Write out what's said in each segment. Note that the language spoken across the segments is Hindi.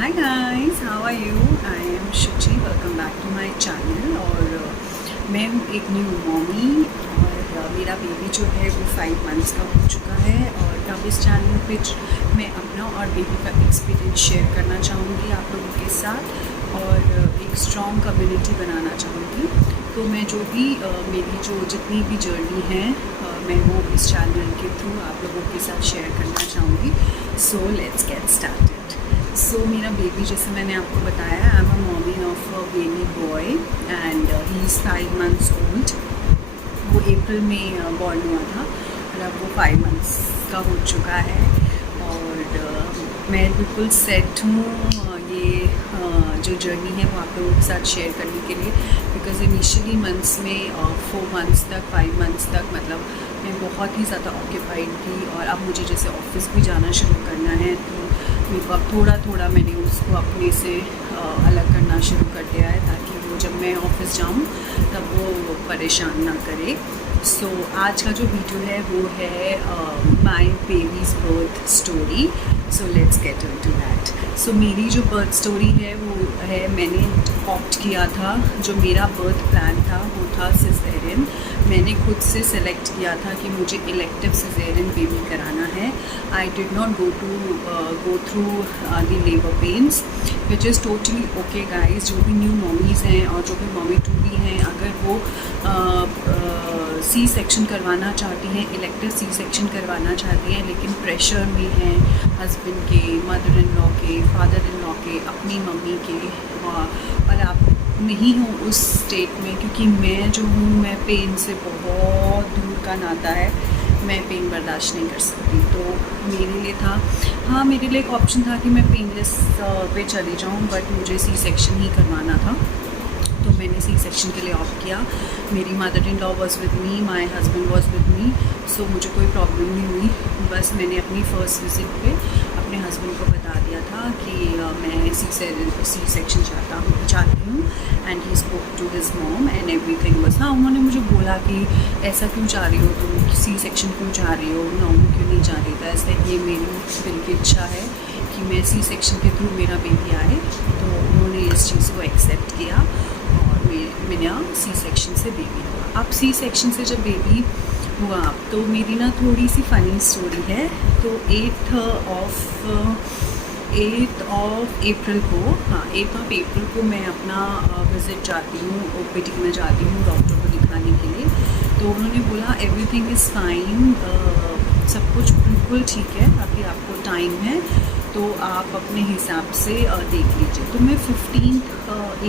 Hi guys, how are you? I am Shuchi, welcome back to my channel. और मैं हूँ एक न्यू मॉमी और मेरा बेबी जो है वो 5 मंथ्स का हो चुका है। और अब इस चैनल पे मैं अपना और बेबी का एक्सपीरियंस शेयर करना चाहूँगी आप लोगों के साथ और एक स्ट्रॉन्ग कम्युनिटी बनाना चाहूँगी। तो मैं जो भी मेरी जो जितनी भी जर्नी है मैं वो इस चैनल के थ्रू आप लोगों के साथ शेयर करना चाहूँगी। So let's get started. So मेरा बेबी, जैसे मैंने आपको बताया, I am a mommy of a baby boy and he is 5 months old. वो अप्रैल में बॉर्न हुआ था और अब वो 5 मंथ्स का हो चुका है। और मैं बिल्कुल सेट हूँ ये जो जर्नी है वो आप लोगों के साथ शेयर करने के लिए, बिकॉज़ इनिशियली मंथ्स में 4 मंथ्स तक 5 मंथ्स तक मतलब मैं बहुत ही ज़्यादा ऑक्यूपाइड थी। और अब मुझे जैसे ऑफिस भी जाना शुरू करना है तो मेरे को अब थोड़ा थोड़ा मैंने उसको अपने से अलग करना शुरू कर दिया है, ताकि वो जब मैं ऑफिस जाऊँ तब वो परेशान ना करे। सो आज का जो वीडियो है वो है my baby's birth story. So let's get into that. So मेरी जो बर्थ स्टोरी है वो है, मैंने ऑप्ट किया था, जो मेरा बर्थ प्लान था वो था सिज़ेरियन। मैंने खुद से सेलेक्ट किया था कि मुझे इलेक्टिव सिज़ेरियन बेबी कराना है। I did not go through the labour pains, which is totally okay guys. जो भी न्यू मॉमीज़ हैं और जो भी मॉमी टू बी हैं, अगर वो सी सेक्शन करवाना चाहती हैं, इलेक्टिव सी सेक्शन करवाना चाहती हैं, लेकिन प्रेशर में हैं हस्बैंड के, मदर इन लॉ के, फादर इन लॉ के, अपनी मम्मी के, और आप नहीं हो उस स्टेट में, क्योंकि मैं जो हूँ, मैं पेन से बहुत दूर का नाता है, मैं पेन बर्दाश्त नहीं कर सकती। तो मेरे लिए था, हाँ मेरे लिए एक ऑप्शन था कि मैं पेनलेस पे चली जाऊँ, बट मुझे सी सेक्शन ही करवाना था। तो मैंने सी सेक्शन के लिए ऑप्ट किया। मेरी mother in law was with me, my husband was with me, so मुझे कोई प्रॉब्लम नहीं हुई। बस मैंने अपनी फ़र्स्ट विज़िट पे अपने हस्बैंड को बता दिया था कि मैं सी सेक्शन चाहती हूँ। And he spoke to his mom and everything बस। हाँ, उन्होंने मुझे बोला कि ऐसा क्यों चाह रही हो तुम, सी सेक्शन क्यों चाह रही हो, नॉर्मल क्यों नहीं चाह रही था। ऐसे ये मेरी दिल की इच्छा है कि मैं सी सेक्शन के थ्रू मेरा बेबी आए। तो उन्होंने इस चीज़ को एक्सेप्ट किया और मेरा सी सेक्शन से बेबी हुआ। अब सी सेक्शन से जब बेबी हुआ तो मेरी ना थोड़ी सी फ़नी स्टोरी है। तो 8 अप्रैल को, हाँ 8 अप्रैल को मैं अपना विज़िट जाती हूँ, ओपीडी में जाती हूँ डॉक्टर को दिखाने के लिए। तो उन्होंने बोला एवरीथिंग इज़ फाइन, सब कुछ बिल्कुल ठीक है, अभी आपको टाइम है तो आप अपने हिसाब से देख लीजिए। तो मैं 15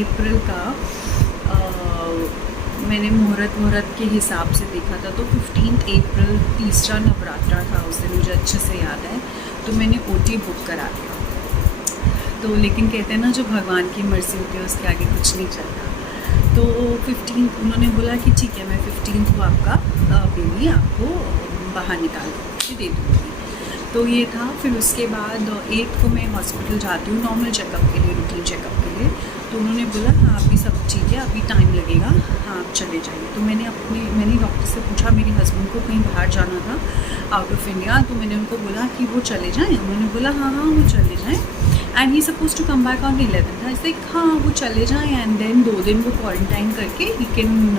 अप्रैल का मैंने मुहूर्त के हिसाब से देखा था। तो 15 अप्रैल तीसरा नवरात्रा था उस दिन, मुझे अच्छे से याद है। तो मैंने ओटी बुक करा दिया। तो लेकिन कहते हैं ना, जो भगवान की मर्ज़ी होती है उसके आगे कुछ नहीं चलता। तो 15 उन्होंने बोला कि ठीक है, मैं 15 को आपका बेबी आपको बाहर निकाल के दे दूँगी। तो ये था। फिर उसके बाद 8 को मैं हॉस्पिटल जाती हूँ नॉर्मल चेकअप के लिए, रूटीन चेकअप के लिए। तो उन्होंने बोला हाँ अभी सब ठीक है, अभी टाइम लगेगा, हाँ आप चले जाइए। तो मैंने डॉक्टर से पूछा, मेरे हस्बैंड को कहीं बाहर जाना था आउट ऑफ इंडिया, तो मैंने उनको बोला कि वो चले जाएँ। उन्होंने बोला हाँ वो चले जाएँ, and he suppose to come back on 11th। I like हाँ वो चले जाएँ, एंड देन 2 दिन वो क्वारंटाइन करके he can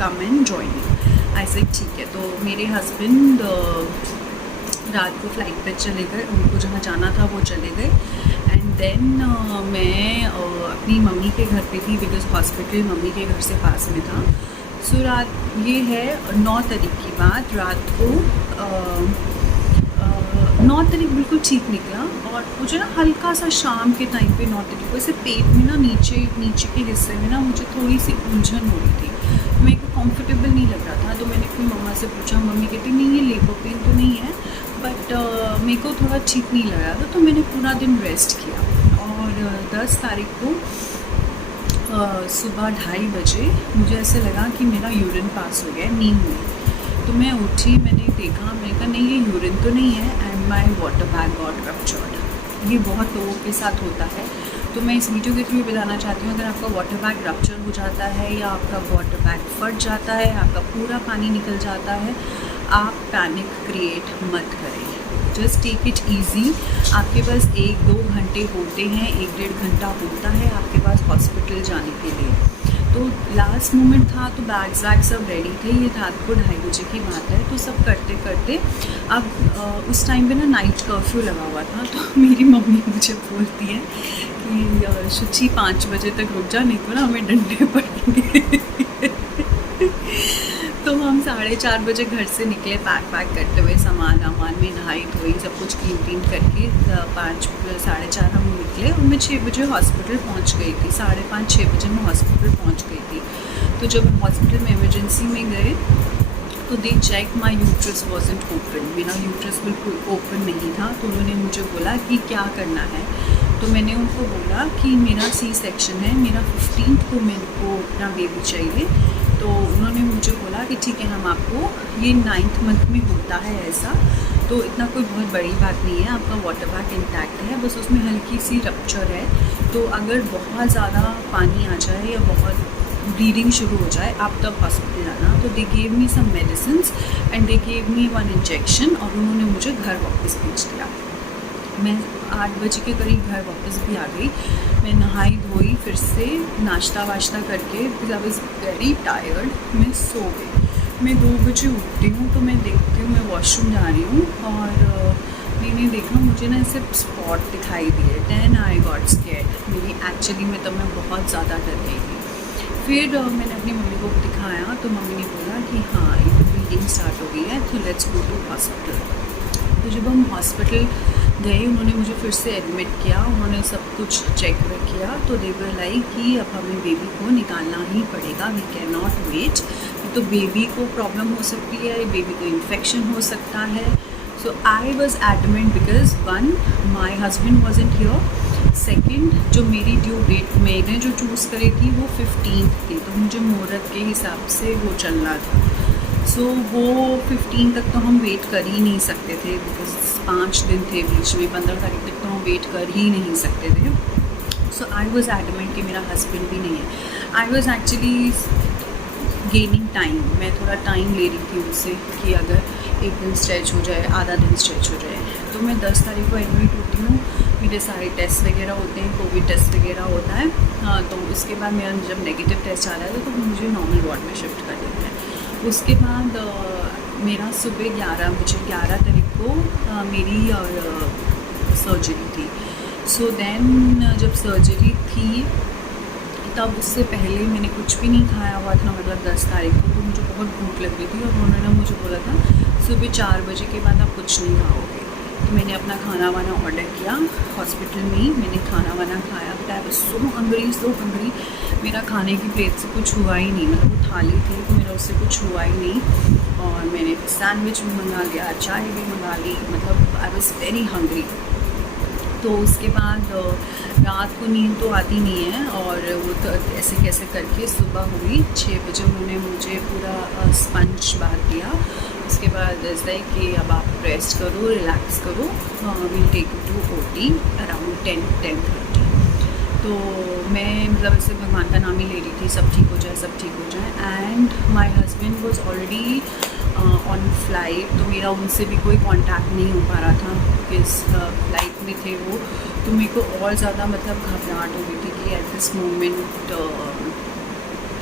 come and join me. I like ठीक है। तो मेरे हस्बैंड रात को फ्लाइट पे चले गए, उनको जहाँ जाना था वो चले गए। एंड देन मैं अपनी मम्मी के घर पे थी, बिकॉज़ हॉस्पिटल मम्मी के घर से पास में था। सो रात, ये है 9 तारीख की बात, रात को 9 तारीख बिल्कुल ठीक निकला। और मुझे ना हल्का सा शाम के टाइम पे 9 तारीख को ऐसे पेट में ना नीचे के हिस्से में ना मुझे थोड़ी सी उलझन हो रही थी, मेरे को कंफर्टेबल नहीं लग रहा था। तो मैंने अपनी मम्मा से पूछा, मम्मी कहती नहीं ये लेबर पेन तो नहीं है, बट मेरे को थोड़ा ठीक नहीं लग रहा था। तो मैंने पूरा दिन रेस्ट किया। और 10 तारीख को सुबह 2:30 बजे मुझे ऐसे लगा कि मेरा यूरिन पास हो गया नींद में। तो मैं उठी, मैंने देखा, मैंने कहा नहीं ये यूरिन तो नहीं है, and my water bag got ruptured. ये बहुत लोगों के साथ होता है। तो मैं इस वीडियो के थ्रू बताना चाहती हूँ, अगर आपका वाटर बैग रप्चर हो जाता है या आपका वाटर बैग फट जाता है, आपका पूरा पानी निकल जाता है, आप पैनिक क्रिएट मत करें। Just take it easy. आपके पास 1-2 घंटे होते हैं, 1-1.5 घंटा होता है आपके पास हॉस्पिटल जाने के लिए। तो लास्ट मोमेंट था तो बैग्स वैग सब रेडी थे, ये रात को 2:30 बजे की बात है। तो सब करते करते अब उस टाइम पे ना नाइट कर्फ्यू लगा हुआ था, तो मेरी मम्मी मुझे बोलती है कि शुचि 5 बजे तक रुक जा, नहीं तो ना हमें डंडे पड़ेंगे। तो हम 4:30 बजे घर से निकले पैक करते हुए, सामान में नहाई धोई सब कुछ क्लीन करके 5-4:30 हम निकले और मैं 6 बजे हॉस्पिटल पहुंच गई थी। 5:30-6 बजे मैं हॉस्पिटल पहुंच गई थी। तो जब हम हॉस्पिटल में इमरजेंसी में गए तो they check my uterus wasn't open, मेरा यूट्रस बिल्कुल ओपन नहीं था। तो उन्होंने मुझे बोला कि क्या करना है। तो मैंने उनको बोला कि मेरा सी सेक्शन है, मेरा 15th को मेरे को अपना बेबी चाहिए। तो उन्होंने मुझे बोला कि ठीक है, हम आपको, ये 9th मंथ में होता है ऐसा, तो इतना कोई बहुत बड़ी बात नहीं है, आपका वाटर बैग इंटैक्ट है, बस उसमें हल्की सी रप्चर है। तो अगर बहुत ज़्यादा पानी आ जाए या बहुत ब्लीडिंग शुरू हो जाए आप तब हॉस्पिटल आना। तो they gave me some medicines and they gave me 1 injection और उन्होंने मुझे घर वापस भेज दिया। मैं 8 बजे के करीब घर वापस भी आ गई। मैं नहाई धोई, फिर से नाश्ता वाश्ता करके, because I was very tired, मैं सो गई। मैं 2 बजे उठती हूँ तो मैं देखती हूँ, मैं वॉशरूम जा रही हूँ और मैंने देखा मुझे ना ऐसे स्पॉट दिखाई दिए। Then I got scared. मेरी एक्चुअली में तब मैं बहुत ज़्यादा डर गई थी। फिर मैंने अपनी मम्मी को दिखाया तो मम्मी ने बोला कि हाँ ये तो ब्लीडिंग स्टार्ट हो गई है, तो लेट्स गो टू हॉस्पिटल। तो जब हम हॉस्पिटल गए उन्होंने मुझे फिर से एडमिट किया, उन्होंने सब कुछ चेक किया। तो दे वर लाइक कि अब हमें बेबी को निकालना ही पड़ेगा, वी कैन नॉट वेट। तो बेबी को प्रॉब्लम हो सकती है, बेबी को इन्फेक्शन हो सकता है। So I was admit because 1 my husband wasn't here, second जो मेरी ड्यू डेट मैंने जो चूज़ करी थी वो 15th थी, तो मुझे मुहूर्त के हिसाब से वो चलना था। सो वो 15 तक तो हम वेट कर ही नहीं सकते थे, बिकॉज 5 दिन थे बीच में, 15 तारीख तक तो हम वेट कर ही नहीं सकते थे। सो आई वॉज एडमेंट कि मेरा हस्बैंड भी नहीं है। I was actually gaining time, मैं थोड़ा टाइम ले रही थी उससे कि अगर 1 दिन स्ट्रेच हो जाए, आधा दिन स्ट्रेच हो जाए। तो मैं 10 तारीख को एडमिट होती हूँ, मेरे सारे टेस्ट वगैरह होते हैं, कोविड टेस्ट वगैरह होता है। हाँ, तो उसके बाद मेरा जब नेगेटिव टेस्ट आ रहा है तो मुझे नॉर्मल वार्ड में शिफ्ट कर देते हैं। उसके बाद मेरा सुबह 11 बजे 11 तारीख को मेरी सर्जरी थी। सो देन जब सर्जरी थी तब उससे पहले मैंने कुछ भी नहीं खाया हुआ था, मतलब 10 तारीख को। तो मुझे बहुत भूख लग रही थी और उन्होंने मुझे बोला था सुबह 4 बजे के बाद आप कुछ नहीं खाओगे। तो मैंने अपना खाना वाना ऑर्डर किया हॉस्पिटल में ही, मैंने खाना वाना खाया। But I was so hungry, मेरा खाने की प्लेट से कुछ हुआ ही नहीं, मतलब वो थाली थी तो मेरा उससे कुछ हुआ ही नहीं। और मैंने सैंडविच भी मंगा लिया, चाय भी मंगा ली, मतलब आई वाज वेरी हंग्री। तो उसके बाद रात को नींद तो आती नहीं है और वो तो ऐसे कैसे करके सुबह हुई 6 बजे उन्होंने मुझे पूरा स्पंज बांध दिया। उसके बाद ऐसा है कि अब आप रेस्ट करो, रिलैक्स करो, will take you to OT around 10-10:30। तो मैं मतलब ऐसे भगवान का नाम ही ले रही थी, सब ठीक हो जाए, सब ठीक हो जाए। And my husband was already on flight, तो मेरा उनसे भी कोई कांटेक्ट नहीं हो पा रहा था, बिकॉज फ्लाइट में थे वो। तो मेरे को और ज़्यादा मतलब घबराहट हो गई थी कि एट दिस मोमेंट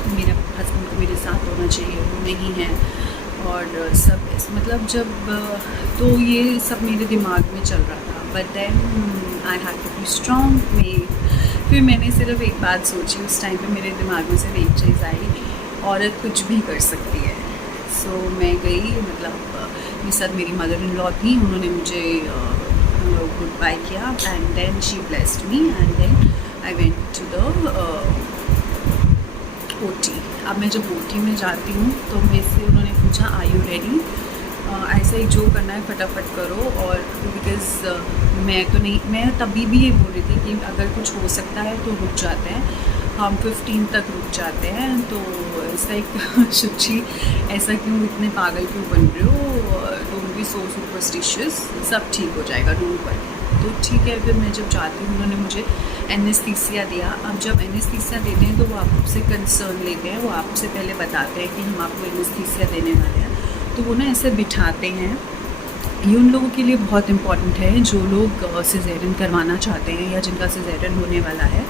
मेरा हस्बैंड को मेरे साथ होना चाहिए, वो नहीं है। और सब मतलब जब तो ये सब मेरे दिमाग में चल रहा था। But then I had to be strong. फिर मैंने सिर्फ एक बात सोची उस टाइम पे, मेरे दिमाग में सिर्फ एक चीज़ आई, औरत कुछ भी कर सकती है। सो मैं गई, मतलब मेरे साथ मेरी मदर इन लॉ थी, उन्होंने मुझे गुड बाय किया and then she blessed me and then I went to the OT। अब मैं जब OT में जाती हूँ तो मेरे से उन्होंने पूछा आर यू रेडी, ऐसा ही जो करना है फटाफट करो। और बिकॉज़ मैं तो नहीं, मैं तभी भी ये बोल रही थी कि अगर कुछ हो सकता है तो रुक जाते हैं, हम 15 तक रुक जाते हैं। तो ऐसा एक शुचि ऐसा क्यों इतने पागल क्यों बन रहे हो, डोंट बी सो सुपरस्टिशियस, सब ठीक हो जाएगा, डोंट वरी। तो ठीक है, फिर मैं जब जाती हूँ उन्होंने मुझे एनेस्थीसिया दिया। अब जब एनेस्थीसिया देते हैं तो वो आपसे कंसर्न लेते हैं, वो आपसे पहले बताते हैं कि हम आपको एनेस्थीसिया देने वाले हैं। तो वो ना ऐसे बिठाते हैं ये उन लोगों के लिए बहुत इम्पॉर्टेंट है जो लोग सिजेरियन करवाना चाहते हैं या जिनका सिजेरियन होने वाला है।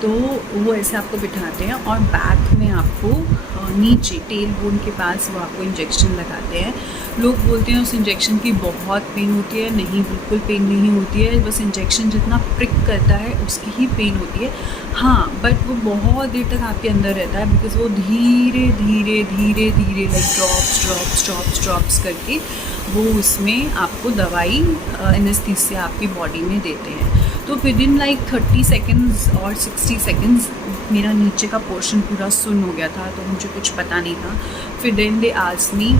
तो वो ऐसे आपको बिठाते हैं और बैक में आपको नीचे टेल बोन के पास वो आपको इंजेक्शन लगाते हैं। लोग बोलते हैं उस इंजेक्शन की बहुत पेन होती है, नहीं बिल्कुल पेन नहीं होती है, बस इंजेक्शन जितना प्रिक करता है उसकी ही पेन होती है। हाँ, बट वो बहुत देर तक आपके अंदर रहता है बिकॉज़ वो धीरे धीरे धीरे धीरे like drops drops drops drops करके वो उसमें आपको दवाई एनेस्थीसिया आपकी बॉडी में देते हैं। तो विद इन लाइक 30 सेकेंड्स और 60 सेकेंड्स मेरा नीचे का पोर्शन पूरा सुन्न हो गया था, तो मुझे कुछ पता नहीं था। फिर देन दे आस्क्ड मी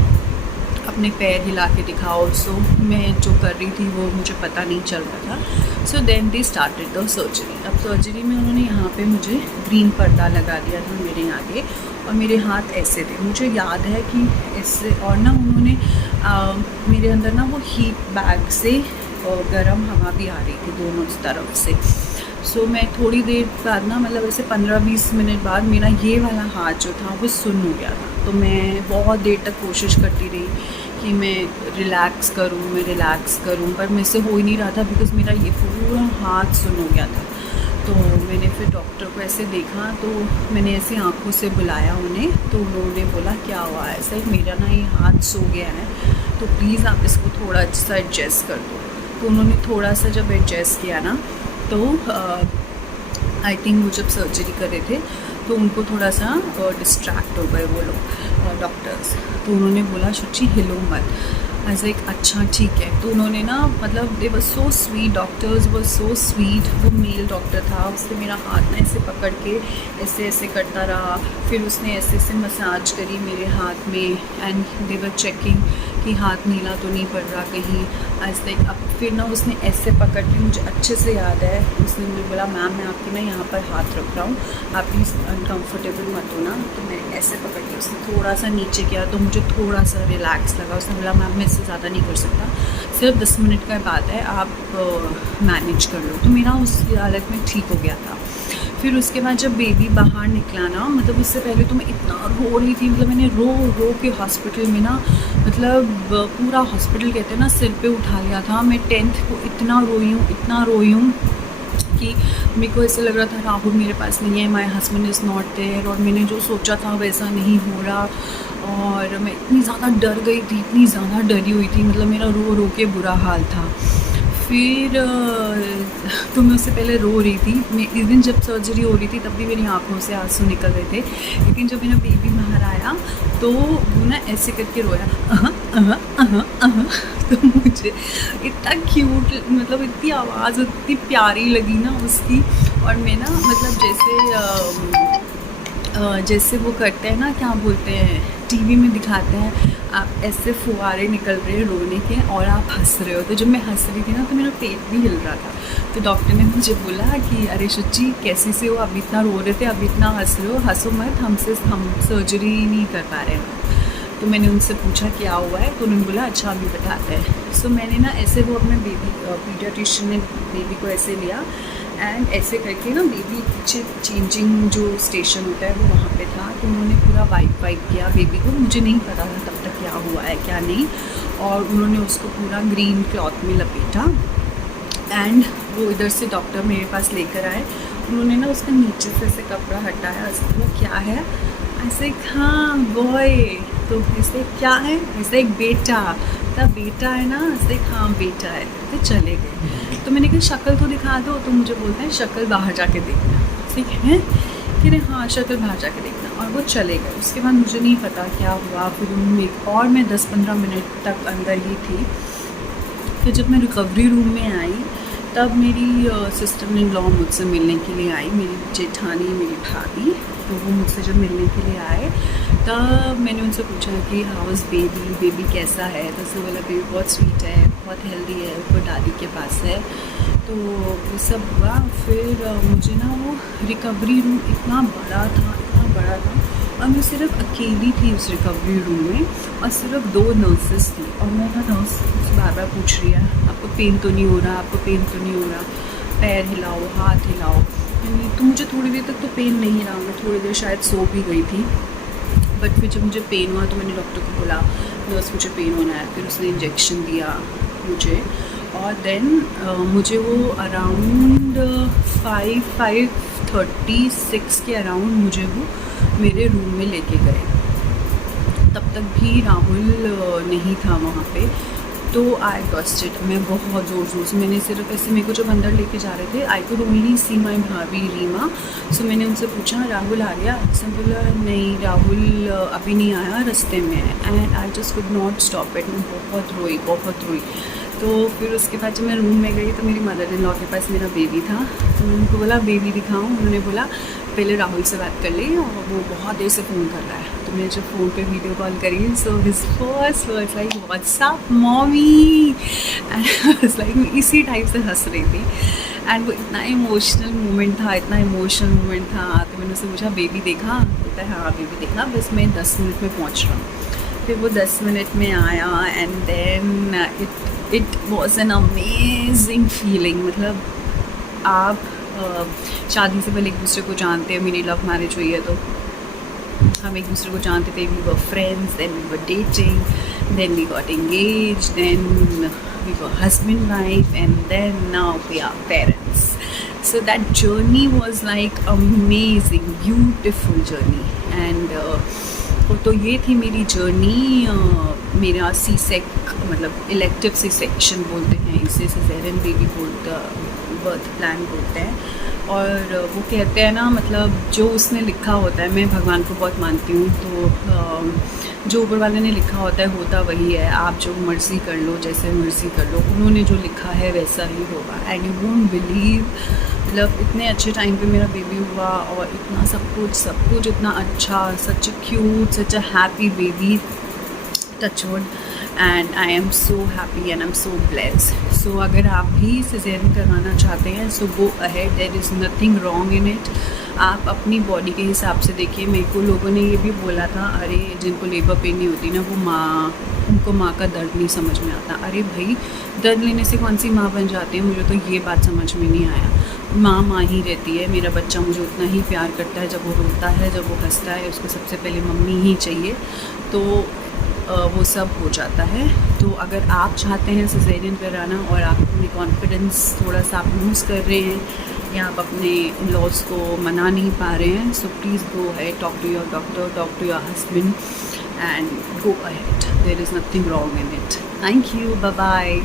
अपने पैर हिला के दिखाओ। सो मैं जो कर रही थी वो मुझे पता नहीं चल रहा था। So then they started the surgery. अब सर्जरी में उन्होंने यहाँ पे मुझे ग्रीन पर्दा लगा दिया था मेरे आगे और मेरे हाथ ऐसे थे। मुझे याद है कि ऐसे, और ना उन्होंने मेरे अंदर ना वो हीट बैग से गर्म हवा भी आ रही थी दोनों तरफ से। सो मैं थोड़ी देर बाद ना मतलब ऐसे 15-20 मिनट बाद मेरा ये वाला हाथ जो था वो सुन्न हो गया था। तो मैं बहुत देर तक कोशिश करती रही कि मैं रिलैक्स करूँ, पर मेरे से हो ही नहीं रहा था बिकॉज़ मेरा ये पूरा हाथ सुन्न हो गया था। तो मैंने फिर डॉक्टर को ऐसे देखा, तो मैंने ऐसे आँखों से बुलाया उन्हें, तो उन्होंने बोला क्या हुआ है? ऐसा मेरा ना ये हाथ सो गया है, तो प्लीज़ आप इसको थोड़ा सा एडजस्ट कर दो। तो उन्होंने थोड़ा सा जब एडजस्ट किया ना, तो आई थिंक वो जब सर्जरी कर रहे थे तो उनको थोड़ा सा डिस्ट्रैक्ट हो गए वो लोग डॉक्टर्स। तो उन्होंने बोला शुचि हिलो मत। ऐसा एक अच्छा ठीक है। तो उन्होंने ना मतलब they were so sweet, doctors were so sweet. वो मेल डॉक्टर था, उसने मेरा हाथ ना ऐसे पकड़ के ऐसे ऐसे करता रहा, फिर उसने ऐसे ऐसे मसाज करी मेरे हाथ में एंड दे वर चेकिंग कि हाथ नीला तो नहीं पड़ रहा कहीं। आज तक अब फिर ना उसने ऐसे पकड़ के, मुझे अच्छे से याद है, उसने मुझे बोला मैम मैं आपके ना यहाँ पर हाथ रख रहा हूँ, आप प्लीज़ अनकम्फर्टेबल मत हो ना। तो मैंने ऐसे पकड़ के उसने थोड़ा सा नीचे किया तो मुझे थोड़ा सा रिलैक्स लगा। उसने बोला मैम मैं इससे ज़्यादा नहीं कर सकता, सिर्फ 10 मिनट का बात है, आप मैनेज कर लो। तो मेरा उस हालत में ठीक हो गया था। फिर उसके बाद जब बेबी बाहर निकला ना, मतलब उससे पहले तो मैं इतना रो रही थी, मतलब मैंने रो के हॉस्पिटल में ना, मतलब पूरा हॉस्पिटल कहते हैं ना सिर पे उठा लिया था। मैं 10th को इतना रोई हूँ कि मेरे को ऐसे लग रहा था राहुल मेरे पास नहीं है, my husband is not there, और मैंने जो सोचा था वैसा नहीं हो रहा। और मैं इतनी ज़्यादा डर गई थी, इतनी ज़्यादा डरी हुई थी, मतलब मेरा रो के बुरा हाल था। फिर तो मैं उससे पहले रो रही थी। मैं इस दिन जब सर्जरी हो रही थी तब भी मेरी आँखों से आंसू निकल रहे थे, लेकिन जब मेरा बेबी बाहर आया तो वो ना ऐसे करके रोया तो मुझे इतना क्यूट, मतलब इतनी आवाज़ इतनी प्यारी लगी ना उसकी। और मैं ना मतलब जैसे वो करते हैं ना, क्या बोलते हैं, टीवी में दिखाते हैं, आप ऐसे फुहारे निकल रहे हैं रोने के और आप हंस रहे हो। तो जब मैं हंस रही थी ना तो मेरा पेट भी हिल रहा था। तो डॉक्टर ने मुझे बोला कि अरे शुचि कैसे से हो, अब इतना रो रहे थे, अब इतना हंस रहे हो, हंसो मत, हम सर्जरी नहीं कर पा रहे हैं। तो मैंने उनसे पूछा क्या हुआ है, तो उन्होंने बोला अच्छा अभी बताते हैं। सो मैंने ना ऐसे वो अपने पीडियाट्रिशियन ने बेबी को ऐसे लिया एंड ऐसे करके ना बेबी पीछे चेंजिंग जो स्टेशन होता है वो वहाँ पे था। तो उन्होंने पूरा वाइप किया बेबी को, मुझे नहीं पता था तब तक क्या हुआ है क्या नहीं, और उन्होंने उसको पूरा ग्रीन क्लॉथ में लपेटा एंड वो इधर से डॉक्टर मेरे पास लेकर आए। उन्होंने ना उसका नीचे से ऐसे कपड़ा हटाया, उसको वो क्या है, ऐसे हाँ बॉय, तो ऐसे क्या है, ऐसे एक बेटा, तब बेटा है ना, ऐसे हाँ बेटा है। तो चले गए। तो मैंने कहा शक्ल तो दिखा दो, तो मुझे बोलते हैं शक्ल बाहर जाके देखना। ठीक है कि नहीं, हाँ शक्ल बाहर जाके देखना, और वो चले गए। उसके बाद मुझे नहीं पता क्या हुआ। फिर उनमें और मैं 10-15 मिनट तक अंदर ही थी। फिर जब मैं रिकवरी रूम में आई तब मेरी सिस्टर इन लॉ मुझसे मिलने के लिए आई, मेरी जेठानी मेरी भाभी। तो वो मुझसे जब मिलने के लिए आए तब मैंने उनसे पूछा कि हाउ इज़ बेबी कैसा है। तो उसने बोला बेबी बहुत स्वीट है, बहुत हेल्दी है, वो दादी के पास है। तो वो सब हुआ। फिर मुझे ना वो रिकवरी रूम इतना बड़ा था और मैं सिर्फ अकेली थी उस रिकवरी रूम में, और सिर्फ 2 नर्सेस थी। और मैं ना नर्स बार बार पूछ रही है आपको पेन तो नहीं हो रहा, आपको पेन तो नहीं हो रहा, पैर हिलाओ, हाथ हिलाओ। तो मुझे थोड़ी देर तक तो पेन नहीं रहा, मैं थोड़ी देर शायद सो भी गई थी। बट फिर जब मुझे पेन हुआ तो मैंने डॉक्टर को बोला प्लस मुझे पेन होना है, फिर उसने इंजेक्शन दिया मुझे, और देन मुझे वो अराउंड 5:36 के अराउंड मुझे वो मेरे रूम में लेके गए। तब तक भी राहुल नहीं था वहाँ पे। तो आई बस्टेड, मैं बहुत ज़ोर से, मैंने सिर्फ ऐसे, मेरे को जब अंदर लेके जा रहे थे आई कुड ओनली सी माई भाभी रीमा। सो मैंने उनसे पूछा राहुल आ गया? सब बोला नहीं राहुल अभी नहीं आया, रास्ते में है। And I just could not stop it, मैं बहुत रोई। तो फिर उसके बाद जब मैं रूम में गई तो मेरी मदर इन लॉ के पास मेरा बेबी था, तो मैंने उनको बोला बेबी दिखाऊं। उन्होंने बोला पहले राहुल से बात कर ले, और वो बहुत देर से फ़ोन कर रहा है। तो मैंने जब फ़ोन पे वीडियो कॉल करी, so his first words like what's up mommy, and like मैं इसी टाइप से हंस रही थी। एंड वो इतना इमोशनल मोमेंट था। तो मैंने उससे पूछा बेबी देखा? बोलता है हाँ बेबी देखा, बस मैं 10 मिनट में पहुँच रहा हूँ। फिर वो 10 मिनट में आया, and then it was an amazing feeling. मतलब आप शादी से पहले एक दूसरे को जानते हैं, मेरी लव मैरिज हुई है तो हम एक दूसरे को जानते थे। We were friends, then we were dating, then we got engaged, then we were husband wife, and then now we are parents. So that journey was like amazing, beautiful journey. And तो ये थी मेरी जर्नी। मेरा मतलब इलेक्टिव सी सेक्शन बोलते हैं इसे, सिज़ेरियन बेबी बर्थ प्लान बोलते हैं। और वो कहते हैं ना, मतलब जो उसने लिखा होता है, मैं भगवान को बहुत मानती हूँ, तो जो ऊपर वाले ने लिखा होता है होता वही है। आप जो मर्ज़ी कर लो, जैसे मर्ज़ी कर लो, उन्होंने जो लिखा है वैसा ही होगा। एंड यू वोंट बिलीव, मतलब इतने अच्छे टाइम पे मेरा बेबी हुआ, और इतना सब कुछ इतना अच्छा, such cute, such a happy baby, touchwood. And I am so happy and I am so blessed. So अगर आप भी सिज़ेरियन करवाना चाहते हैं, so go ahead, there is nothing wrong in it. आप अपनी बॉडी के हिसाब से देखिए। मेरे को लोगों ने ये भी बोला था, अरे जिनको लेबर पेन नहीं होती ना, वो उनको माँ का दर्द नहीं समझ में आता। अरे भाई, दर्द लेने से कौन सी माँ बन जाती है? मुझे तो ये बात समझ में नहीं आया। माँ ही रहती है। मेरा बच्चा मुझे उतना ही प्यार करता है, जब वो रोता है, जब वो हंसता है, उसको सबसे पहले मम्मी ही चाहिए। तो वो सब हो जाता है। तो अगर आप चाहते हैं सिज़ेरियन कराना, और आप अपनी कॉन्फिडेंस थोड़ा सा आप लूज़ कर रहे हैं, या आप अपने इन-लॉज़ को मना नहीं पा रहे हैं, so please go ahead, talk to your doctor, talk to your husband, and go ahead, there is nothing wrong in it. Thank you, bye bye.